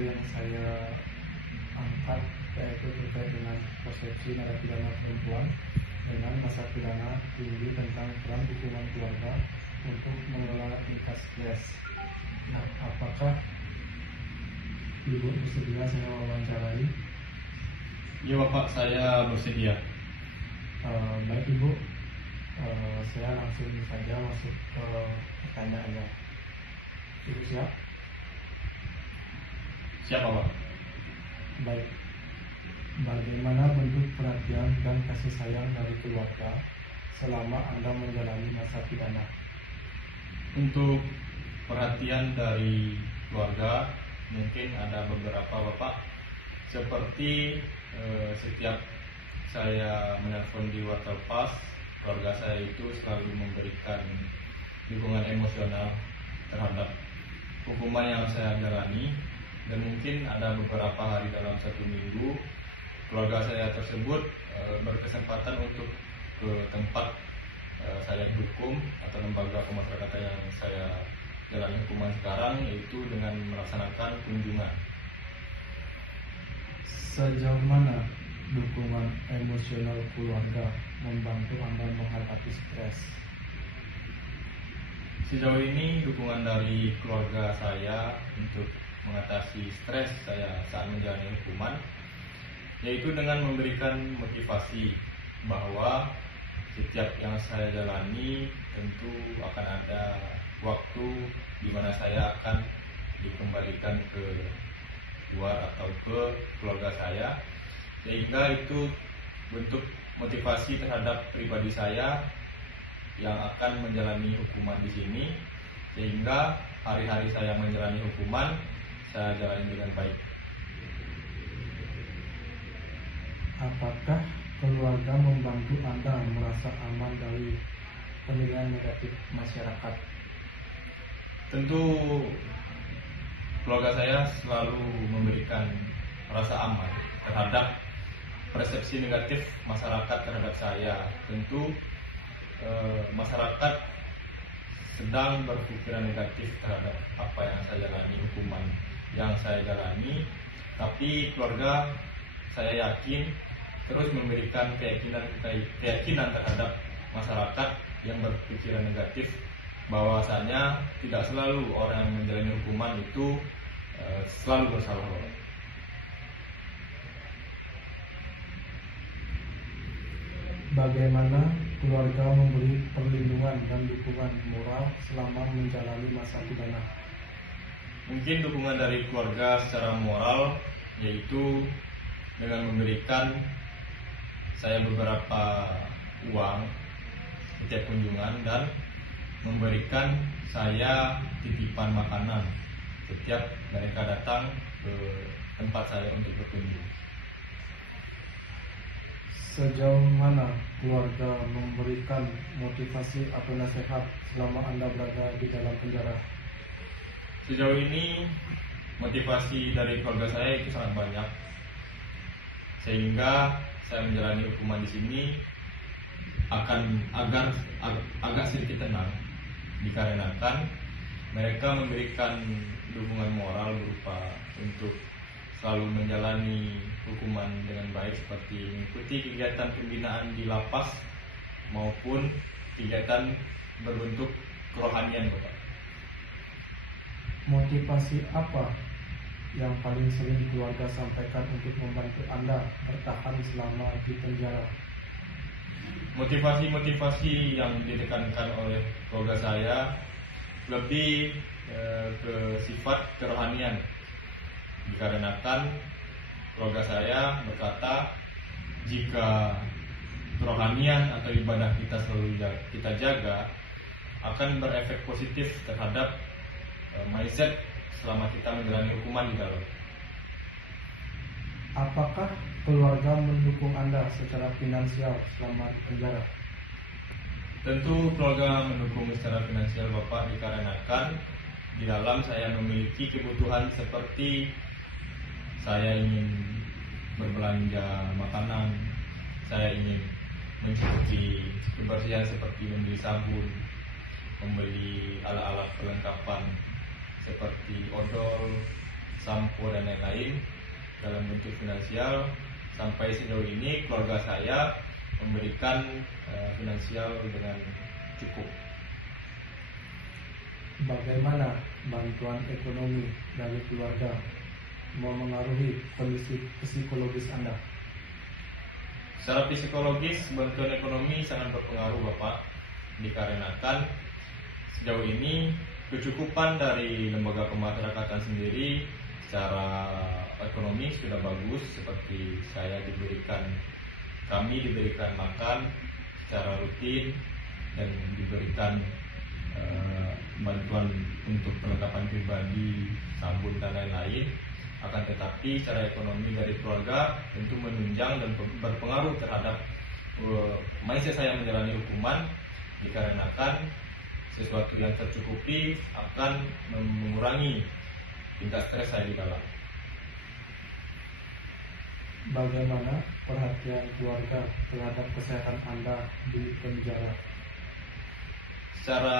yang saya angkat yaitu terkait dengan persepsi narapidana perempuan dengan masa pidana tinggi tentang peran dukungan keluarga untuk mengelola tingkat stres. Nah, apakah Ibu bersedia saya wawancarai? Ya Bapak, saya bersedia. Baik Ibu, saya langsung saja masuk ke pertanyaannya. Ibu siap? Siap Bapak. Baik. Bagaimana bentuk perhatian dan kasih sayang dari keluarga selama Anda menjalani masa pidana? Untuk perhatian dari keluarga mungkin ada beberapa Bapak. Seperti setiap saya menelpon di WhatsApp, keluarga saya itu selalu memberikan dukungan emosional terhadap hukuman yang saya jalani. Dan mungkin ada beberapa hari dalam 1 minggu keluarga saya tersebut berkesempatan untuk ke tempat saya hukum atau lembaga pemasyarakatan yang saya jalani hukuman sekarang, yaitu dengan melaksanakan kunjungan. Sejauh mana dukungan emosional keluarga membantu Anda menghadapi stres? Sejauh ini dukungan dari keluarga saya untuk mengatasi stres saya saat menjalani hukuman yaitu dengan memberikan motivasi bahwa setiap yang saya jalani tentu akan ada waktu di mana saya akan dikembalikan ke luar atau ke keluarga saya, sehingga itu bentuk motivasi terhadap pribadi saya yang akan menjalani hukuman di sini, sehingga hari-hari saya menjalani hukuman saya jalani dengan baik. Apakah keluarga membantu Anda merasa aman dari penilaian negatif masyarakat? Tentu keluarga saya selalu memberikan rasa aman terhadap persepsi negatif masyarakat terhadap saya. Tentu masyarakat sedang berpikiran negatif terhadap apa yang saya jalani, hukuman yang saya jalani, tapi keluarga saya yakin terus memberikan keyakinan terhadap masyarakat yang berpikiran negatif, bahwasanya tidak selalu orang yang menjalani hukuman itu selalu bersalah. Bagaimana keluarga memberi perlindungan dan dukungan moral selama menjalani masa pidana? Mungkin dukungan dari keluarga secara moral yaitu dengan memberikan saya beberapa uang setiap kunjungan dan memberikan saya titipan makanan setiap mereka datang ke tempat saya untuk berkunjung. Sejauh mana keluarga memberikan motivasi atau nasihat selama Anda berada di dalam penjara? Sejauh ini motivasi dari keluarga saya itu sangat banyak, sehingga saya menjalani hukuman di sini akan agak sedikit tenang, dikarenakan mereka memberikan dukungan moral berupa untuk selalu menjalani hukuman dengan baik, seperti mengikuti kegiatan pembinaan di lapas maupun kegiatan berbentuk kerohanian, Bapak. Motivasi apa yang paling sering keluarga sampaikan untuk membantu Anda bertahan selama di penjara? Motivasi yang ditekankan oleh keluarga saya lebih ke sifat kerohanian, dikarenakan keluarga saya berkata jika kerohanian atau ibadah kita selalu kita jaga akan berefek positif terhadap mindset selama kita menjalani hukuman di dalam. Apakah keluarga mendukung Anda secara finansial selama di penjara? Tentu keluarga mendukung secara finansial Bapak, dikarenakan di dalam saya memiliki kebutuhan seperti saya ingin berbelanja makanan, saya ingin mencukupi kebersihan seperti membeli sabun, membeli alat-alat perlengkapan seperti odol, sampo dan lain-lain dalam bentuk finansial. Sampai sejauh ini keluarga saya memberikan finansial dengan cukup. Bagaimana bantuan ekonomi dari keluarga memengaruhi kondisi psikologis Anda? Secara psikologis, bantuan ekonomi sangat berpengaruh Bapak, dikarenakan sejauh ini kecukupan dari lembaga pemasyarakatan sendiri secara ekonomi sudah bagus, seperti kami diberikan makan secara rutin dan diberikan bantuan untuk perlengkapan pribadi, sabun dan lain-lain. Akan tetapi secara ekonomi dari keluarga tentu menunjang dan berpengaruh terhadap mindset saya menjalani hukuman, dikarenakan sesuatu yang tercukupi akan mengurangi tingkat stres saya di dalam. Bagaimana perhatian keluarga terhadap kesehatan Anda di penjara? Secara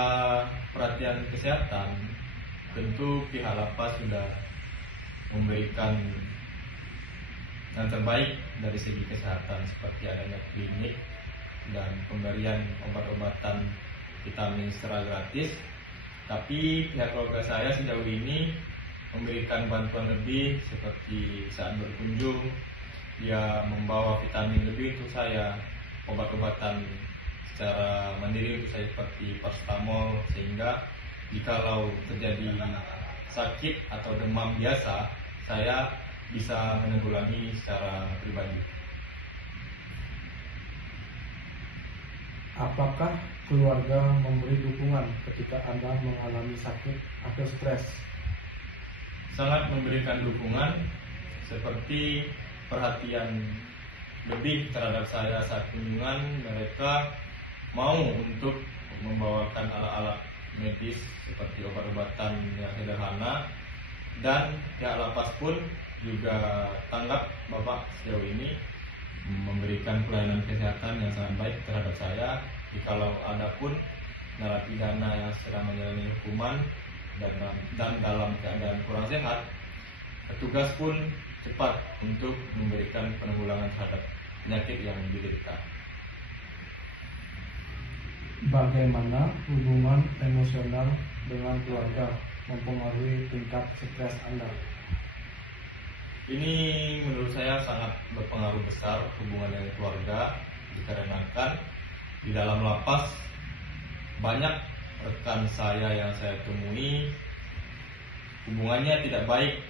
perhatian kesehatan, tentu pihak lapas sudah memberikan yang terbaik dari segi kesehatan, seperti adanya klinik dan pemberian obat-obatan vitamin secara gratis. Tapi pihak keluarga saya sejauh ini memberikan bantuan lebih, seperti saat berkunjung dia membawa vitamin lebih untuk saya, obat-obatan secara mandiri untuk saya seperti paracetamol, sehingga jikalau terjadi sakit atau demam biasa, saya bisa menanggulangi secara pribadi. Apakah keluarga memberi dukungan ketika Anda mengalami sakit atau stres? Sangat memberikan dukungan, seperti perhatian lebih terhadap saya saat kunjungan. Mereka mau untuk membawakan alat-alat medis seperti obat-obatan yang sederhana, dan pihak lapas pun juga tanggap Bapak sejauh ini memberikan pelayanan kesehatan yang sangat baik terhadap saya. Jikalau ada pun narapidana yang sedang menjalani hukuman dan dalam keadaan kurang sehat, petugas pun cepat untuk memberikan penanggulangan terhadap penyakit yang diderita. Bagaimana hubungan emosional dengan keluarga mempengaruhi tingkat stres Anda? Ini menurut saya sangat berpengaruh besar hubungan dengan keluarga, dikarenakan di dalam lapas banyak rekan saya yang saya temui hubungannya tidak baik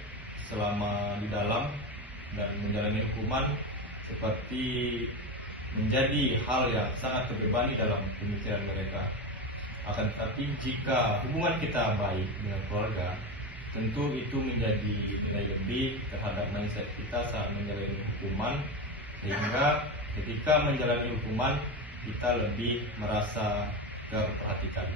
selama di dalam dan menjalani hukuman, seperti menjadi hal yang sangat terbebani dalam pemikiran mereka. Akan tetapi jika hubungan kita baik dengan keluarga, tentu itu menjadi nilai lebih terhadap mindset kita saat menjalani hukuman, sehingga ketika menjalani hukuman kita lebih merasa terperhatikan.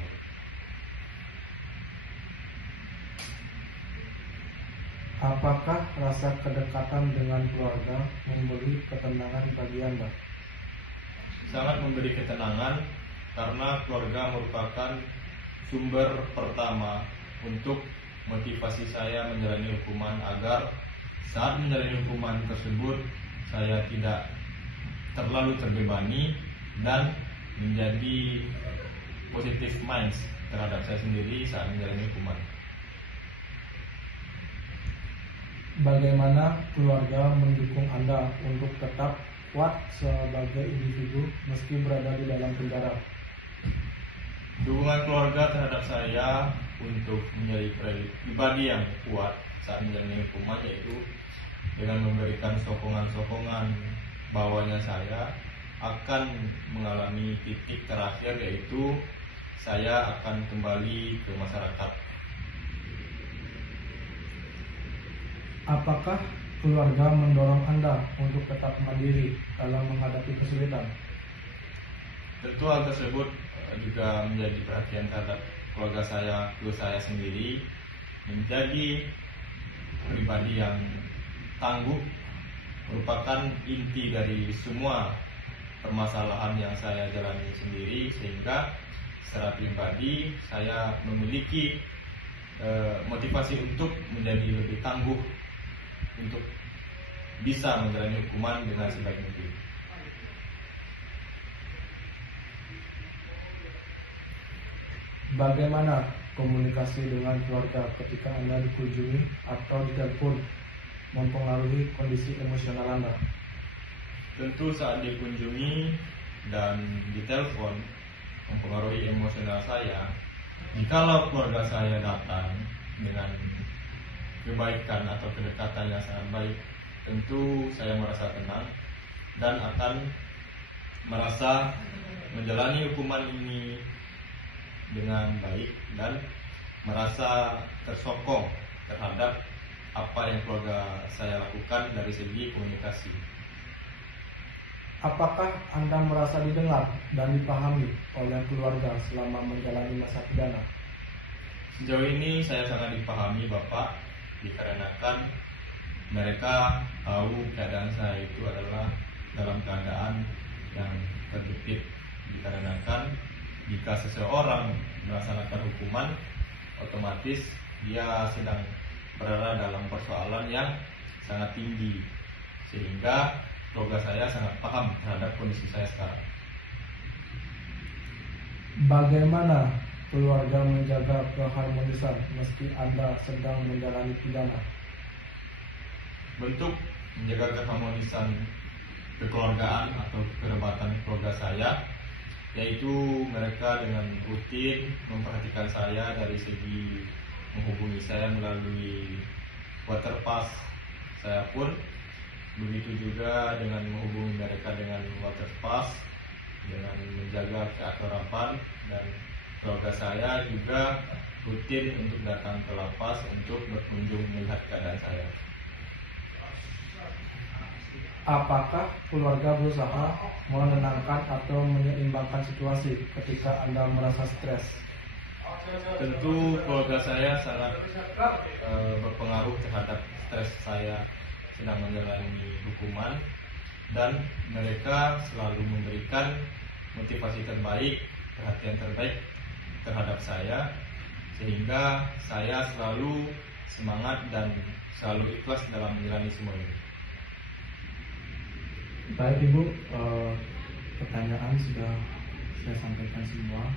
Apakah rasa kedekatan dengan keluarga memberi ketenangan bagi Anda? Sangat memberi ketenangan, karena keluarga merupakan sumber pertama untuk motivasi saya menjalani hukuman, agar saat menjalani hukuman tersebut saya tidak terlalu terbebani dan menjadi positive minds terhadap saya sendiri saat menjalani hukuman. Bagaimana keluarga mendukung Anda untuk tetap kuat sebagai individu meski berada di dalam penjara? Dukungan keluarga terhadap saya untuk menjadi pribadi yang kuat saat menjalani hukuman, yaitu dengan memberikan sokongan-sokongan bahwanya saya akan mengalami titik terakhir, yaitu saya akan kembali ke masyarakat. Apakah keluarga mendorong Anda untuk tetap mandiri dalam menghadapi kesulitan? Tentu hal tersebut juga menjadi perhatian terhadap keluarga saya sendiri, menjadi pribadi yang tangguh merupakan inti dari semua permasalahan yang saya jalani sendiri, sehingga secara pribadi saya memiliki motivasi untuk menjadi lebih tangguh untuk bisa menjalani hukuman dengan sebaik mungkin. Bagaimana komunikasi dengan keluarga ketika Anda dikunjungi atau ditelepon mempengaruhi kondisi emosional Anda? Tentu saat dikunjungi dan ditelepon mempengaruhi emosional saya. Jikalau keluarga saya datang dengan kebaikan atau kedekatan yang sangat baik, tentu saya merasa tenang dan akan merasa menjalani hukuman ini dengan baik dan merasa tersokong terhadap apa yang keluarga saya lakukan dari segi komunikasi. Apakah Anda merasa didengar dan dipahami oleh keluarga selama menjalani masa pidana? Sejauh ini saya sangat dipahami Bapak, dikarenakan mereka tahu keadaan saya itu adalah dalam keadaan yang terjepit, dikarenakan jika seseorang melaksanakan hukuman, otomatis dia sedang berada dalam persoalan yang sangat tinggi, sehingga keluarga saya sangat paham terhadap kondisi saya sekarang. Bagaimana keluarga menjaga keharmonisan meski Anda sedang menjalani pidana? Bentuk menjaga keharmonisan kekeluargaan atau kekerabatan keluarga saya, yaitu mereka dengan rutin memperhatikan saya dari segi menghubungi saya melalui waterpass. Saya pun begitu juga dengan menghubungi mereka dengan waterpass, dengan menjaga keakraban, dan keluarga saya juga rutin untuk datang ke lapas untuk berkunjung melihat keadaan saya. Apakah keluarga berusaha menenangkan atau menyeimbangkan situasi ketika Anda merasa stres? Tentu keluarga saya sangat berpengaruh terhadap stres saya sedang menjalani hukuman, dan mereka selalu memberikan motivasi terbaik, perhatian terbaik terhadap saya, sehingga saya selalu semangat dan selalu ikhlas dalam menjalani semua ini. Baik Ibu, pertanyaan sudah saya sampaikan semua.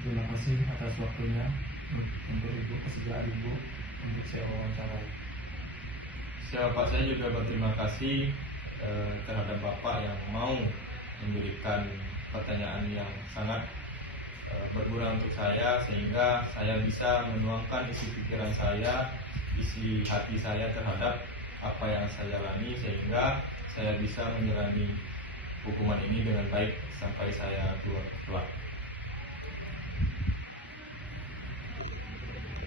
Terima kasih atas waktunya untuk Ibu, kesediaan Ibu untuk saya wawancarai. Bapak, saya juga berterima kasih terhadap Bapak yang mau memberikan pertanyaan yang sangat berguna untuk saya, sehingga saya bisa menuangkan isi pikiran saya, isi hati saya terhadap apa yang saya jalani, sehingga saya bisa menjalani hukuman ini dengan baik sampai saya keluar.